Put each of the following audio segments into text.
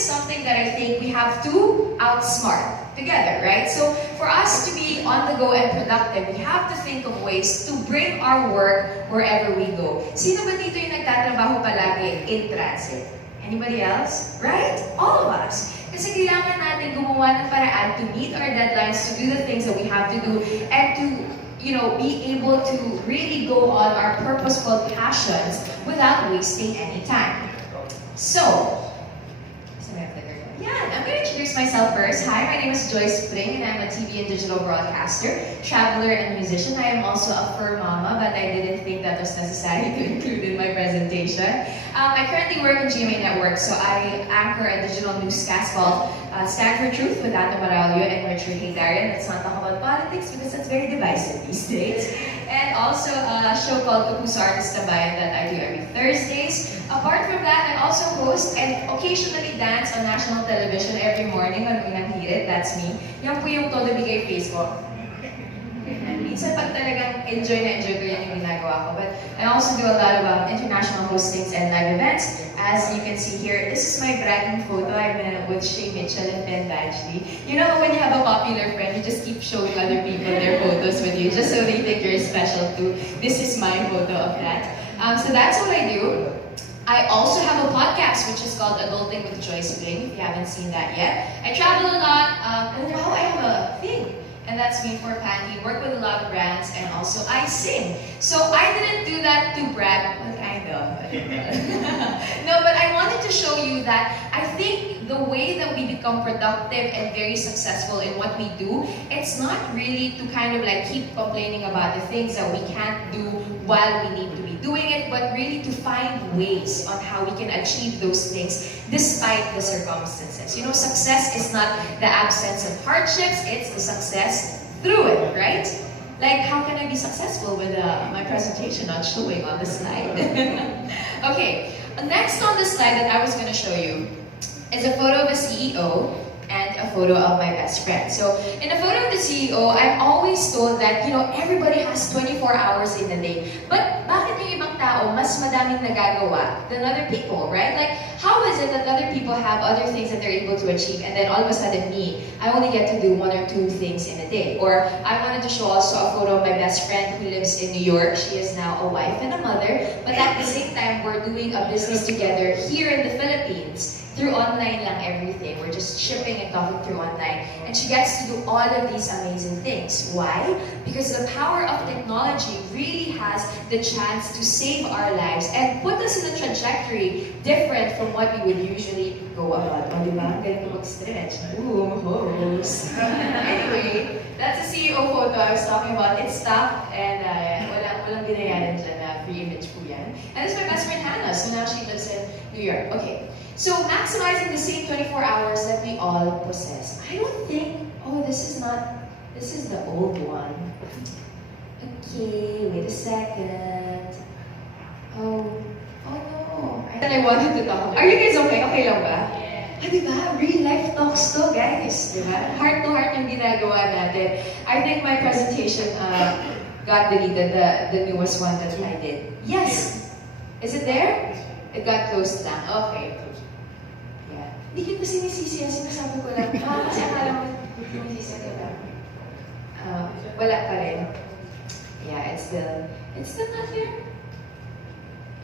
is something that I think we have to outsmart together, right? So for us to be on the go and productive, we have to think of ways to bring our work wherever we go. Sino ba dito yung nagtatrabaho palagi in transit? Anybody else? Right? All of us. Kasi kailangan natin gumawa ng paraan to meet our deadlines, to do the things that we have to do, and to be able to really go on our purposeful passions without wasting any time. So, I'm going to introduce myself first. Hi, my name is Joyce Pring, and I'm a TV and digital broadcaster, traveler, and musician. I am also a fur mama, but I didn't think that was necessary to include in my presentation. I currently work in GMA Network, so I anchor a digital newscast called Stand for Truth with Anna Maralio and Richard Hitarian. Let's not talk about politics because that's very divisive these days. And also a show called Kapuso Artista Bayan that I do every Thursdays. Apart from that, I also host and occasionally dance on national television every morning on Unang Hirit. That's me. Yan po yung todo bigay face ko. Minsan pag talagang enjoy ko yan yung ginagawa ko. But I also do a lot of international hostings and live events. As you can see here, this is my bragging photo. I'm with Shay Mitchell and Ben Badgley. You know when you have a popular friend, you just keep showing other people their photos with you just so they think you're special too. This is my photo of that. So that's what I do. I also have a podcast which is called Adulting with Joyce Pring, if you haven't seen that yet. I travel a lot, and now I have a thing. And that's me for Panty, work with a lot of brands, and also I sing. So I didn't do that to brag, well, kind of. No, but I wanted to show you that I think the way that we become productive and very successful in what we do, it's not really to kind of like keep complaining about the things that we can't do while we need to be doing it, but really to find ways on how we can achieve those things despite the circumstances. You know, success is not the absence of hardships, it's the success through it, right? Like, how can I be successful with my presentation not showing on the slide? Okay, next on the slide that I was going to show you is a photo of the CEO and a photo of my best friend. So, in a photo of the CEO, I'm always told that, everybody has 24 hours in a day. But bakit yung ibang tao mas madaming nagagawa than other people, right? Like, how is it that other people have other things that they're able to achieve, and then all of a sudden me, I only get to do 1 or 2 things in a day? Or, I wanted to show also a photo of my best friend who lives in New York. She is now a wife and a mother, but at the same time, we're doing a business together here in the Philippines. Through online lang everything. We're just shipping and talking through online. And she gets to do all of these amazing things. Why? Because the power of technology really has the chance to save our lives and put us in a trajectory different from what we would usually go about. O, diba? Galing ko mag-stretch. Ooh, host. Anyway, that's the CEO photo I was talking about. It's stock and walang binayaran dyan na free image po yan. And this is my best friend Hannah. So now she lives in New York. Okay. So, maximizing the same 24 hours that we all possess. I don't think, this is the old one. Okay, wait a second. Oh no. I wanted to talk. Are you guys okay? Okay lang ba? Yeah. Diba? Real life talks to, guys. Diba? Heart to heart yung ginagawa natin. I think my presentation got deleted, the newest one that I did. Yes! Is it there? It got closed down. Okay. Hindi kita sinisisi yan, sinasabi ko lang. Kasi akala mo, sinisisi ka lang. Wala pa rin. Yeah, it's still not here.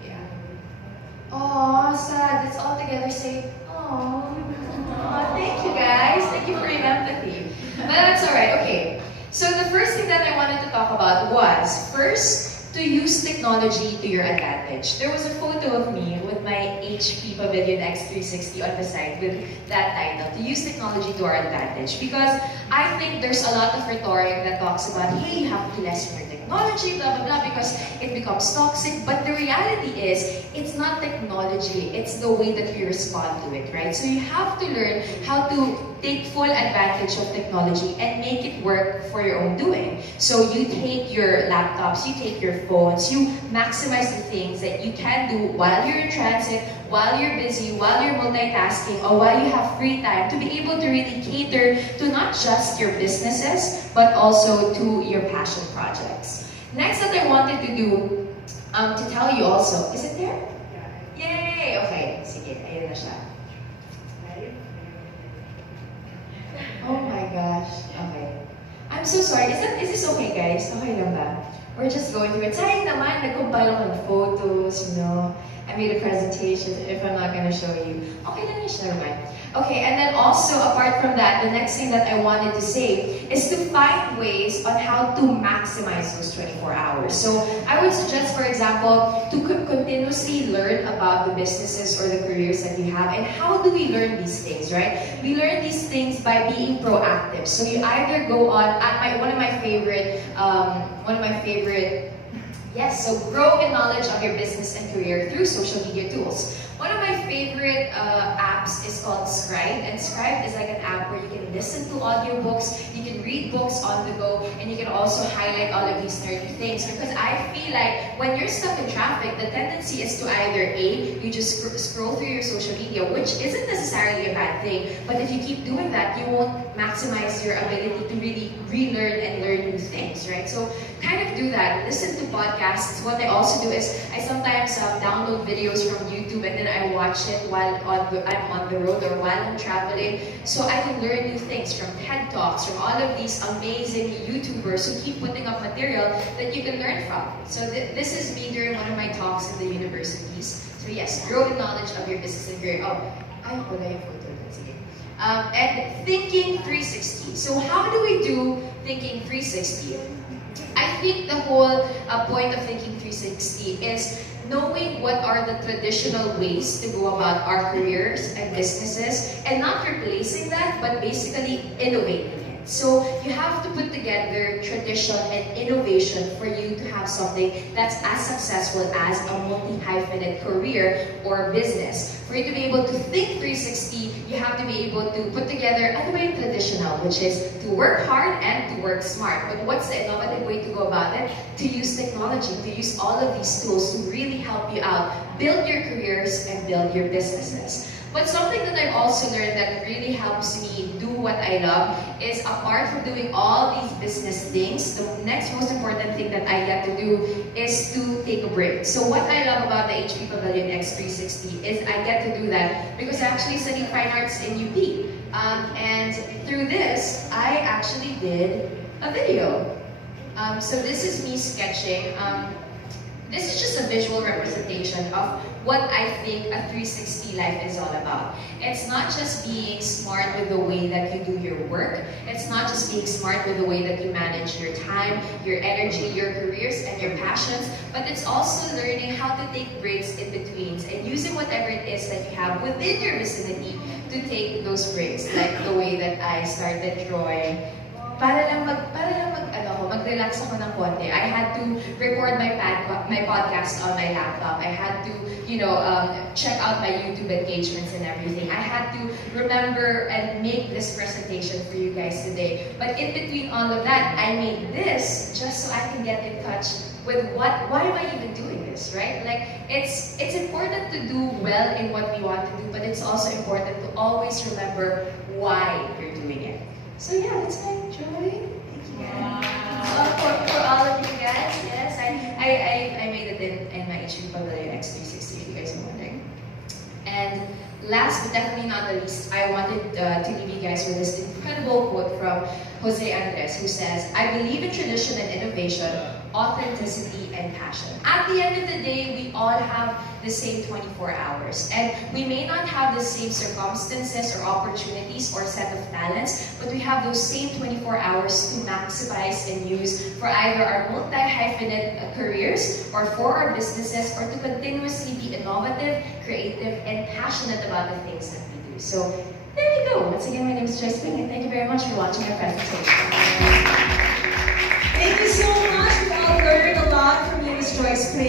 Yeah. Aw, sad. Let's all together say, aw. Thank you guys. Thank you for your empathy. But that's alright, okay. So the first thing that I wanted to talk about was, first, to use technology to your advantage. There was a photo of me with my HP Pavilion X360 on the side with that title, to use technology to our advantage. Because I think there's a lot of rhetoric that talks about, hey, you have to lessen your technology, blah, blah, blah, because it becomes toxic. But the reality is, it's not technology, it's the way that we respond to it, right? So you have to learn how to take full advantage of technology and make it work for your own doing. So you take your laptops, you take your phones, you maximize the things that you can do while you're in transit, while you're busy, while you're multitasking, or while you have free time to be able to really cater to not just your businesses, but also to your passion projects. Next that I wanted to do, to tell you also, is it there? Yay! Okay, sige, ayun na siya. sorry. Is this okay, guys? Okay lang ba? We're just going through it. Sayang naman, nag-compile ako ng photos, I made a presentation if I'm not gonna show you. Okay lang yun, never mind. Okay, and then also, apart from that, the next thing that I wanted to say is to find ways on how to maximize those 24 hours. So, I would suggest, for example, to continuously learn about the businesses or the careers that you have. And how do we learn these things, right? We learn these things by being proactive. So, you either go on, one of my favorite, yes, so grow in knowledge of your business and career through social media tools. One of my favorite apps is called Scribe, and Scribe is like an app where you can listen to audiobooks, you can read books on the go, and you can also highlight all of these nerdy things. Because I feel like when you're stuck in traffic, the tendency is to either A, you just scroll through your social media, which isn't necessarily a bad thing, but if you keep doing that, you won't maximize your ability to really relearn and learn new things, right? So kind of do that. Listen to podcasts. What I also do is I sometimes download videos from YouTube and then I watch it while I'm on the road or while I'm traveling, so I can learn new things from TED Talks, from all of these amazing YouTubers who keep putting up material that you can learn from. So this is me during one of my talks in the universities. So yes, grow in knowledge of your business and career. Oh, ay, wala yung photo. Sige. And thinking 360. So how do we do thinking 360? I think the whole point of thinking 360 is knowing what are the traditional ways to go about our careers and businesses, and not replacing that, but basically innovating it. So you have to put together tradition and innovation for you to have something that's as successful as a multi-hyphenate career or business. For you to be able to think 360, you have to be able to put together a way traditional, which is to work hard and to work smart. But what's the innovative way to go about it? To use technology, to use all of these tools to really help you out, build your careers and build your businesses. But something that I've also learned that really helps me do what I love is, apart from doing all these business things, the next most important thing that I get to do is to take a break. So what I love about the HP Pavilion X360 is I get to do that because I actually studied fine arts in UP. And through this, I actually did a video. So this is me sketching. This is just a visual representation of what I think a 360 life is all about. It's not just being smart with the way that you do your work. It's not just being smart with the way that you manage your time, your energy, your careers, and your passions, but it's also learning how to take breaks in betweens and using whatever it is that you have within your vicinity to take those breaks. Like the way that I started drawing. Para lang mag-relax ako ng konti. I had to record my podcast on my laptop. I had to, check out my YouTube engagements and everything. I had to remember and make this presentation for you guys today. But in between all of that, I made this just so I can get in touch with why am I even doing this, right? Like, it's important to do well in what we want to do, but it's also important to always remember why you're doing it. So yeah, that's my joy. Thank you guys. For all of you guys, yes, I made it in my HP Pavilion X360, if you guys are wondering. And last but definitely not the least, I wanted to leave you guys with this incredible quote from Jose Andres, who says, "I believe in tradition and innovation, authenticity and passion." At the end of the day, we all have the same 24 hours. And we may not have the same circumstances or opportunities or set of talents, but we have those same 24 hours to maximize and use for either our multi-hyphenate careers or for our businesses, or to continuously be innovative, creative, and passionate about the things that we do. So there you go. Once again, my name is Joyce Pring, and thank you very much for watching our presentation. Thank you so much. We all learned a lot from you, Ms. Joyce Pring.